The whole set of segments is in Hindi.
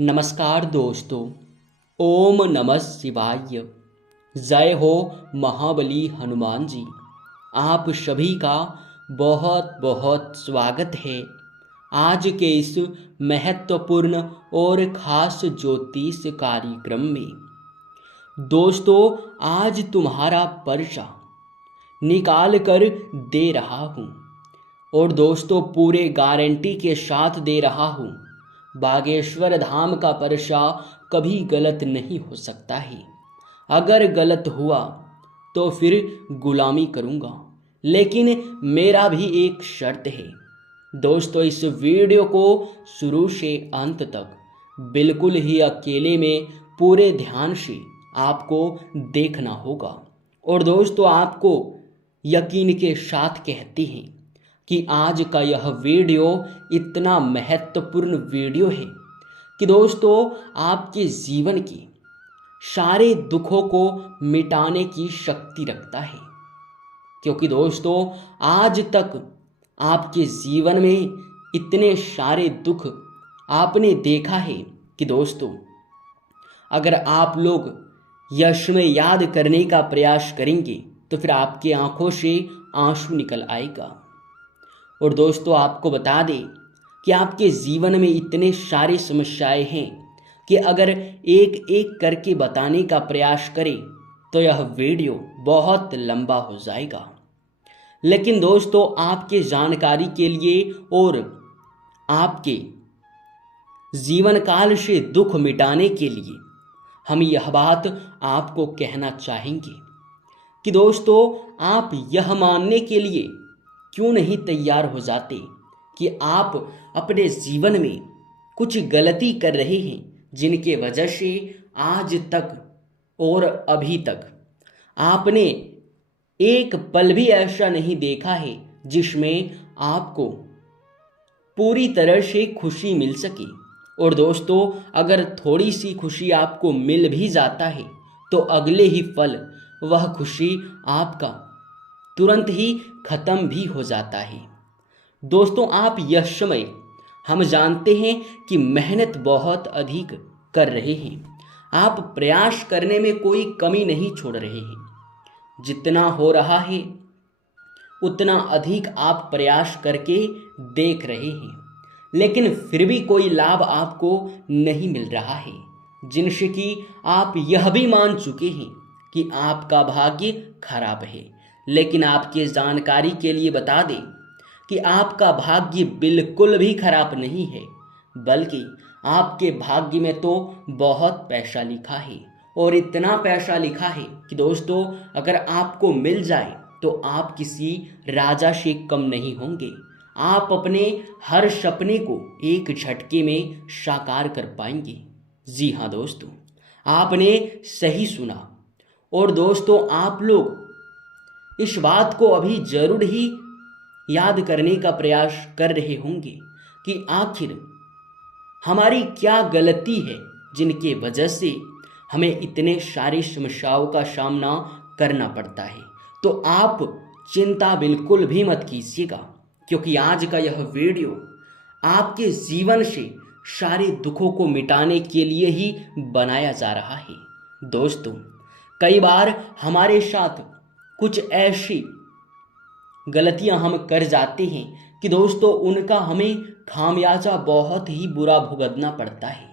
नमस्कार दोस्तों। ओम नमः शिवाय। जय हो महाबली हनुमान जी। आप सभी का बहुत बहुत स्वागत है आज के इस महत्वपूर्ण और खास ज्योतिष कार्यक्रम में। दोस्तों, आज तुम्हारा पर्चा निकाल कर दे रहा हूँ और दोस्तों पूरे गारंटी के साथ दे रहा हूँ। बागेश्वर धाम का पर्चा कभी गलत नहीं हो सकता है। अगर गलत हुआ तो फिर गुलामी करूँगा, लेकिन मेरा भी एक शर्त है। दोस्तों, इस वीडियो को शुरू से अंत तक बिल्कुल ही अकेले में पूरे ध्यान से आपको देखना होगा। और दोस्तों, आपको यकीन के साथ कहते हैं कि आज का यह वीडियो इतना महत्वपूर्ण वीडियो है कि दोस्तों आपके जीवन के सारे दुखों को मिटाने की शक्ति रखता है। क्योंकि दोस्तों आज तक आपके जीवन में इतने सारे दुख आपने देखा है कि दोस्तों अगर आप लोग यश में याद करने का प्रयास करेंगे तो फिर आपकी आंखों से आंसू निकल आएगा। और दोस्तों आपको बता दें कि आपके जीवन में इतने सारे समस्याएं हैं कि अगर एक एक करके बताने का प्रयास करें तो यह वीडियो बहुत लंबा हो जाएगा। लेकिन दोस्तों आपके जानकारी के लिए और आपके जीवन काल से दुख मिटाने के लिए हम यह बात आपको कहना चाहेंगे कि दोस्तों आप यह मानने के लिए क्यों नहीं तैयार हो जाते कि आप अपने जीवन में कुछ गलती कर रहे हैं, जिनके वजह से आज तक और अभी तक आपने एक पल भी ऐसा नहीं देखा है जिसमें आपको पूरी तरह से खुशी मिल सके। और दोस्तों अगर थोड़ी सी खुशी आपको मिल भी जाता है तो अगले ही पल वह खुशी आपका तुरंत ही खत्म भी हो जाता है। दोस्तों आप यह समय हम जानते हैं कि मेहनत बहुत अधिक कर रहे हैं। आप प्रयास करने में कोई कमी नहीं छोड़ रहे हैं। जितना हो रहा है उतना अधिक आप प्रयास करके देख रहे हैं, लेकिन फिर भी कोई लाभ आपको नहीं मिल रहा है, जिनसे कि आप यह भी मान चुके हैं कि आपका भाग्य खराब है। लेकिन आपके जानकारी के लिए बता दें कि आपका भाग्य बिल्कुल भी खराब नहीं है, बल्कि आपके भाग्य में तो बहुत पैसा लिखा है। और इतना पैसा लिखा है कि दोस्तों अगर आपको मिल जाए तो आप किसी राजा से कम नहीं होंगे। आप अपने हर सपने को एक झटके में साकार कर पाएंगे। जी हाँ दोस्तों, आपने सही सुना। और दोस्तों आप लोग इस बात को अभी जरूर ही याद करने का प्रयास कर रहे होंगे कि आखिर हमारी क्या गलती है जिनके वजह से हमें इतने सारी समस्याओं का सामना करना पड़ता है। तो आप चिंता बिल्कुल भी मत कीजिएगा, क्योंकि आज का यह वीडियो आपके जीवन से सारे दुखों को मिटाने के लिए ही बनाया जा रहा है। दोस्तों कई बार हमारे साथ कुछ ऐसी गलतियां हम कर जाते हैं कि दोस्तों उनका हमें खामियाजा बहुत ही बुरा भुगतना पड़ता है।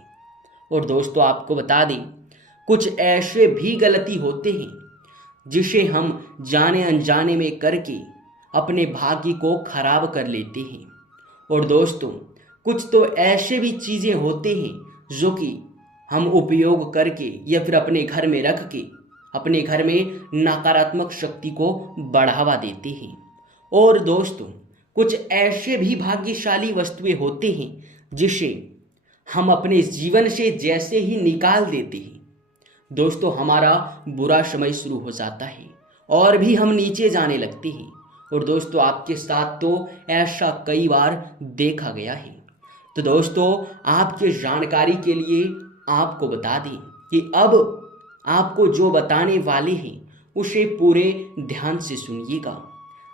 और दोस्तों आपको बता दें कुछ ऐसे भी गलती होते हैं जिसे हम जाने अनजाने में करके अपने भाग्य को खराब कर लेते हैं। और दोस्तों कुछ तो ऐसे भी चीज़ें होते हैं जो कि हम उपयोग करके या फिर अपने घर में रख के अपने घर में नकारात्मक शक्ति को बढ़ावा देते हैं। और दोस्तों कुछ ऐसे भी भाग्यशाली वस्तुएं होते हैं जिसे हम अपने जीवन से जैसे ही निकाल देते हैं, दोस्तों हमारा बुरा समय शुरू हो जाता है और भी हम नीचे जाने लगते हैं। और दोस्तों आपके साथ तो ऐसा कई बार देखा गया है। तो दोस्तों आपके जानकारी के लिए आपको बता दें कि अब आपको जो बताने वाले हैं उसे पूरे ध्यान से सुनिएगा।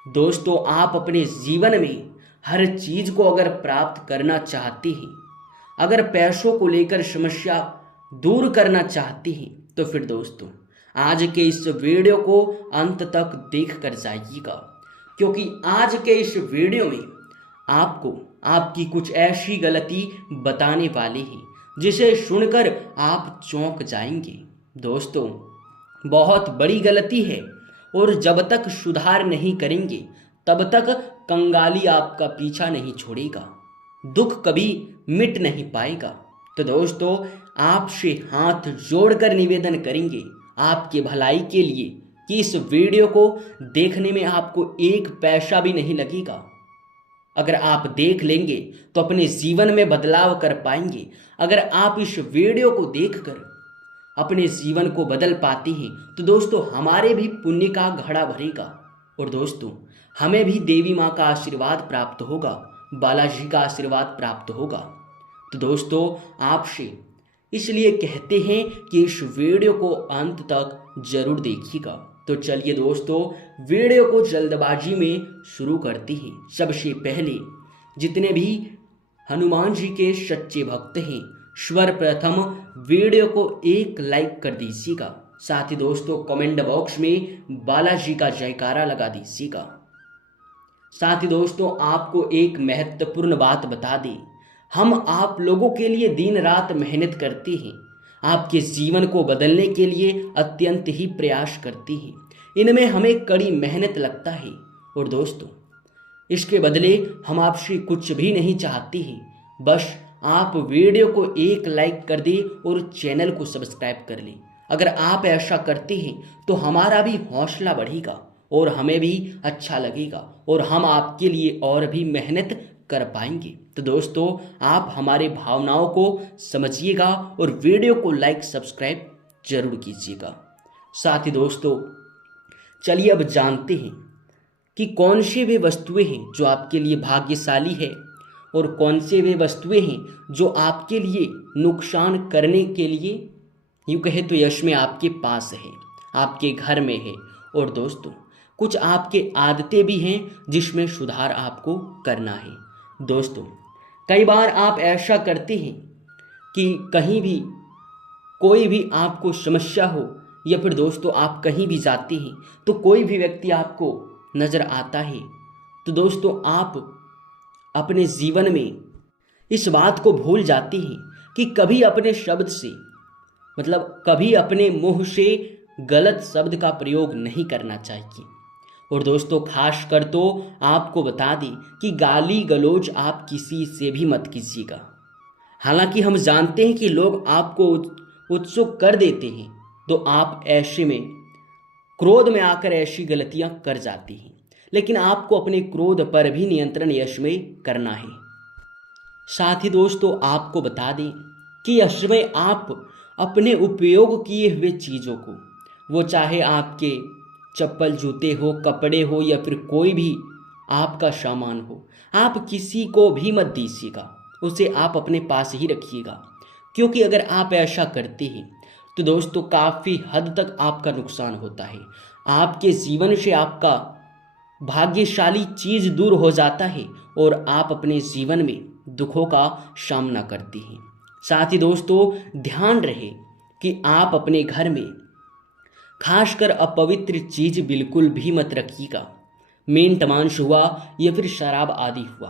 दोस्तों आप अपने जीवन में हर चीज को अगर प्राप्त करना चाहते हैं, अगर पैसों को लेकर समस्या दूर करना चाहते हैं तो फिर दोस्तों आज के इस वीडियो को अंत तक देख कर जाइएगा, क्योंकि आज के इस वीडियो में आपको आपकी कुछ ऐसी गलती बताने वाले हैं जिसे सुनकर आप चौंक जाएंगे। दोस्तों बहुत बड़ी गलती है और जब तक सुधार नहीं करेंगे तब तक कंगाली आपका पीछा नहीं छोड़ेगा, दुख कभी मिट नहीं पाएगा। तो दोस्तों आपसे हाथ जोड़कर निवेदन करेंगे आपके भलाई के लिए कि इस वीडियो को देखने में आपको एक पैसा भी नहीं लगेगा। अगर आप देख लेंगे तो अपने जीवन में बदलाव कर पाएंगे। अगर आप इस वीडियो को देखकर अपने जीवन को बदल पाते हैं तो दोस्तों हमारे भी पुण्य का घड़ा भरेगा और दोस्तों हमें भी देवी माँ का आशीर्वाद प्राप्त होगा, बालाजी का आशीर्वाद प्राप्त होगा। तो दोस्तों आपसे इसलिए कहते हैं कि इस वीडियो को अंत तक जरूर देखिएगा। तो चलिए दोस्तों वीडियो को जल्दबाजी में शुरू करते हैं। सबसे पहले जितने भी हनुमान जी के सच्चे भक्त हैं सर्वप्रथम वीडियो को एक लाइक कर दीजिएगा, साथ ही दोस्तों कमेंट बॉक्स में बालाजी का जयकारा लगा दीजिएगा। साथ ही दोस्तों आपको एक महत्वपूर्ण बात बता दें, हम आप लोगों के लिए दिन रात मेहनत करते हैं, आपके जीवन को बदलने के लिए अत्यंत ही प्रयास करते हैं। इनमें हमें कड़ी मेहनत लगता है और दोस्तों इसके बदले हम आपसे कुछ भी नहीं चाहते हैं, बस आप वीडियो को एक लाइक कर दें और चैनल को सब्सक्राइब कर लें। अगर आप ऐसा करते हैं तो हमारा भी हौसला बढ़ेगा और हमें भी अच्छा लगेगा और हम आपके लिए और भी मेहनत कर पाएंगे। तो दोस्तों आप हमारे भावनाओं को समझिएगा और वीडियो को लाइक सब्सक्राइब जरूर कीजिएगा। साथ ही दोस्तों चलिए अब जानते हैं कि कौन सी वे वस्तुएं हैं जो आपके लिए भाग्यशाली है और कौन से वे वस्तुएं हैं जो आपके लिए नुकसान करने के लिए यूँ कहे तो यश में आपके पास है, आपके घर में है। और दोस्तों कुछ आपके आदतें भी हैं जिसमें सुधार आपको करना है। दोस्तों कई बार आप ऐसा करते हैं कि कहीं भी कोई भी आपको समस्या हो या फिर दोस्तों आप कहीं भी जाते हैं तो कोई भी व्यक्ति आपको नज़र आता है तो दोस्तों आप अपने जीवन में इस बात को भूल जाते हैं कि कभी अपने शब्द से कभी अपने मुंह से गलत शब्द का प्रयोग नहीं करना चाहिए। और दोस्तों खास कर तो आपको बता दें कि गाली गलौज आप किसी से भी मत कीजिएगा। हालांकि हम जानते हैं कि लोग आपको उत्सुक कर देते हैं तो आप ऐसे में क्रोध में आकर ऐसी गलतियां कर जाती हैं, लेकिन आपको अपने क्रोध पर भी नियंत्रण यश में करना है। साथ ही दोस्तों आपको बता दें कि यश में आप अपने उपयोग किए हुए चीज़ों को, वो चाहे आपके चप्पल जूते हो, कपड़े हो या फिर कोई भी आपका सामान हो, आप किसी को भी मत दीजिएगा, उसे आप अपने पास ही रखिएगा। क्योंकि अगर आप ऐसा करते हैं तो दोस्तों काफ़ी हद तक आपका नुकसान होता है, आपके जीवन से आपका भाग्यशाली चीज़ दूर हो जाता है और आप अपने जीवन में दुखों का सामना करते हैं। साथ ही दोस्तों ध्यान रहे कि आप अपने घर में खासकर अपवित्र चीज़ बिल्कुल भी मत रखिएगा। मीट मांस हुआ या फिर शराब आदि हुआ,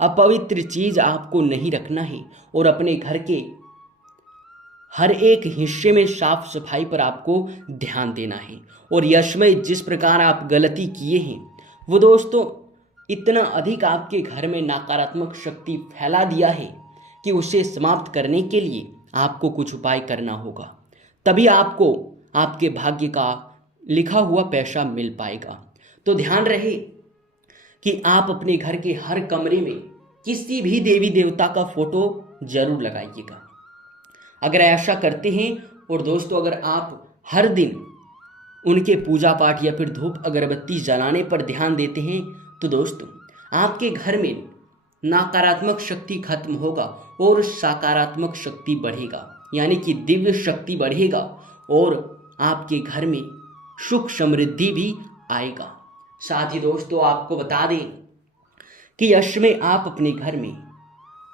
अपवित्र चीज़ आपको नहीं रखना है और अपने घर के हर एक हिस्से में साफ सफाई पर आपको ध्यान देना है। और यश में जिस प्रकार आप गलती किए हैं वो दोस्तों इतना अधिक आपके घर में नकारात्मक शक्ति फैला दिया है कि उसे समाप्त करने के लिए आपको कुछ उपाय करना होगा, तभी आपको आपके भाग्य का लिखा हुआ पैसा मिल पाएगा। तो ध्यान रहे कि आप अपने घर के हर कमरे में किसी भी देवी देवता का फोटो जरूर लगाइएगा। अगर ऐसा करते हैं और दोस्तों अगर आप हर दिन उनके पूजा पाठ या फिर धूप अगरबत्ती जलाने पर ध्यान देते हैं तो दोस्तों आपके घर में नकारात्मक शक्ति खत्म होगा और सकारात्मक शक्ति बढ़ेगा, यानी कि दिव्य शक्ति बढ़ेगा और आपके घर में सुख समृद्धि भी आएगा। साथ ही दोस्तों आपको बता दें कि यश में आप अपने घर में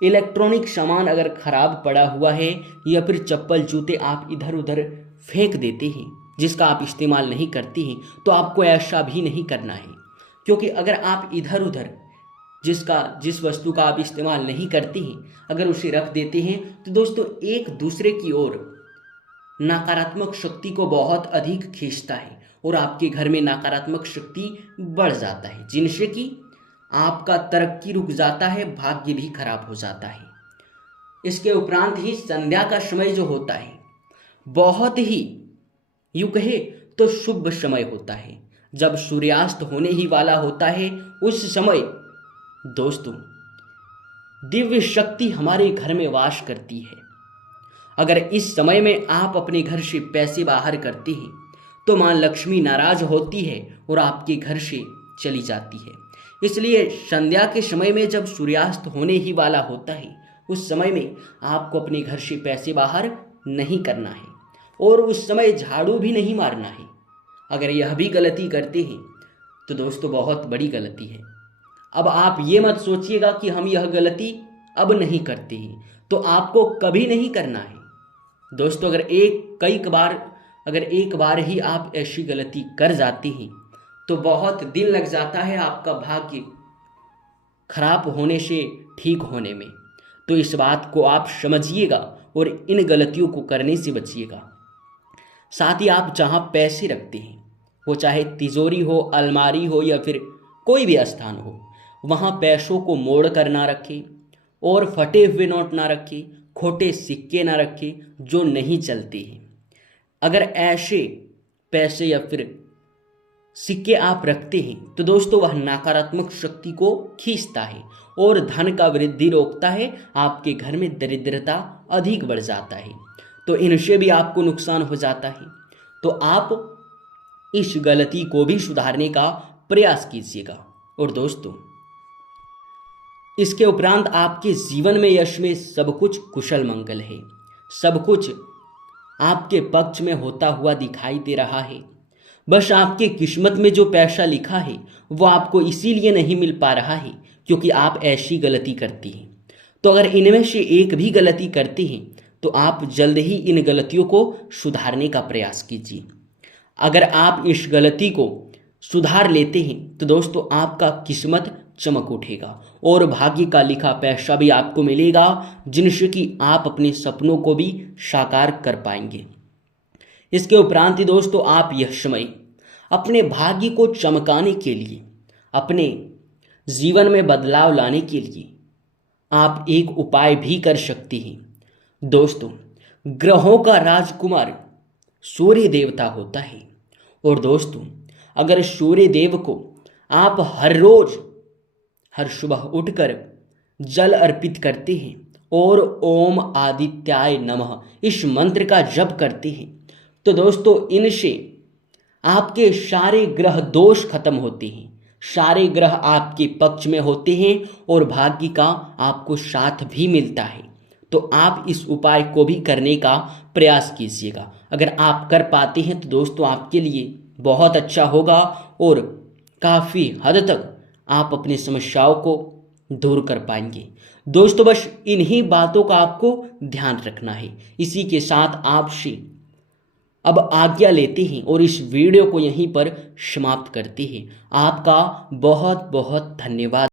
इलेक्ट्रॉनिक सामान अगर खराब पड़ा हुआ है या फिर चप्पल जूते आप इधर उधर फेंक देते हैं जिसका आप इस्तेमाल नहीं करते हैं, तो आपको ऐसा भी नहीं करना है। क्योंकि अगर आप इधर उधर जिस वस्तु का आप इस्तेमाल नहीं करते हैं अगर उसे रख देते हैं तो दोस्तों एक दूसरे की ओर नकारात्मक शक्ति को बहुत अधिक खींचता है और आपके घर में नकारात्मक शक्ति बढ़ जाता है, जिनसे कि आपका तरक्की रुक जाता है, भाग्य भी खराब हो जाता है। इसके उपरांत ही संध्या का समय जो होता है बहुत ही यूं कहे तो शुभ समय होता है। जब सूर्यास्त होने ही वाला होता है उस समय दोस्तों दिव्य शक्ति हमारे घर में वास करती है। अगर इस समय में आप अपने घर से पैसे बाहर करते हैं तो मां लक्ष्मी नाराज होती है और आपके घर से चली जाती है। इसलिए संध्या के समय में जब सूर्यास्त होने ही वाला होता है उस समय में आपको अपने घर से पैसे बाहर नहीं करना है और उस समय झाड़ू भी नहीं मारना है। अगर यह भी गलती करते हैं तो दोस्तों बहुत बड़ी गलती है। अब आप ये मत सोचिएगा कि हम यह गलती अब नहीं करते हैं, तो आपको कभी नहीं करना है दोस्तों। अगर एक बार ही आप ऐसी गलती कर जाते हैं तो बहुत दिन लग जाता है आपका भाग्य खराब होने से ठीक होने में। तो इस बात को आप समझिएगा और इन गलतियों को करने से बचिएगा। साथ ही आप जहाँ पैसे रखते हैं वो चाहे तिजोरी हो, अलमारी हो या फिर कोई भी स्थान हो, वहाँ पैसों को मोड़ कर ना रखें और फटे हुए नोट ना रखें, खोटे सिक्के ना रखें जो नहीं चलते हैं। अगर ऐसे पैसे या फिर सिक्के आप रखते हैं तो दोस्तों वह नकारात्मक शक्ति को खींचता है और धन का वृद्धि रोकता है। आपके घर में दरिद्रता अधिक बढ़ जाता है, तो इनसे भी आपको नुकसान हो जाता है। तो आप इस गलती को भी सुधारने का प्रयास कीजिएगा। और दोस्तों इसके उपरांत आपके जीवन में यश में सब कुछ कुशल मंगल है, सब कुछ आपके पक्ष में होता हुआ दिखाई दे रहा है। बस आपके किस्मत में जो पैसा लिखा है वो आपको इसीलिए नहीं मिल पा रहा है क्योंकि आप ऐसी गलती करती हैं। तो अगर इनमें से एक भी गलती करते हैं तो आप जल्द ही इन गलतियों को सुधारने का प्रयास कीजिए। अगर आप इस गलती को सुधार लेते हैं तो दोस्तों आपका किस्मत चमक उठेगा और भाग्य का लिखा पैसा भी आपको मिलेगा, जिनसे कि आप अपने सपनों को भी साकार कर पाएंगे। इसके उपरांत ही दोस्तों आप यह समय अपने भाग्य को चमकाने के लिए, अपने जीवन में बदलाव लाने के लिए आप एक उपाय भी कर सकते हैं। दोस्तों ग्रहों का राजकुमार सूर्य देवता होता है और दोस्तों अगर सूर्य देव को आप हर रोज हर सुबह उठकर जल अर्पित करते हैं और ओम आदित्याय नमः इस मंत्र का जप करते हैं तो दोस्तों इनसे आपके सारे ग्रह दोष खत्म होते हैं, सारे ग्रह आपके पक्ष में होते हैं और भाग्य का आपको साथ भी मिलता है। तो आप इस उपाय को भी करने का प्रयास कीजिएगा। अगर आप कर पाते हैं तो दोस्तों आपके लिए बहुत अच्छा होगा और काफ़ी हद तक आप अपनी समस्याओं को दूर कर पाएंगे। दोस्तों बस इन्हीं बातों का आपको ध्यान रखना है। इसी के साथ आपसे अब आज्ञा लेते हैं और इस वीडियो को यहीं पर समाप्त करते हैं। आपका बहुत बहुत धन्यवाद।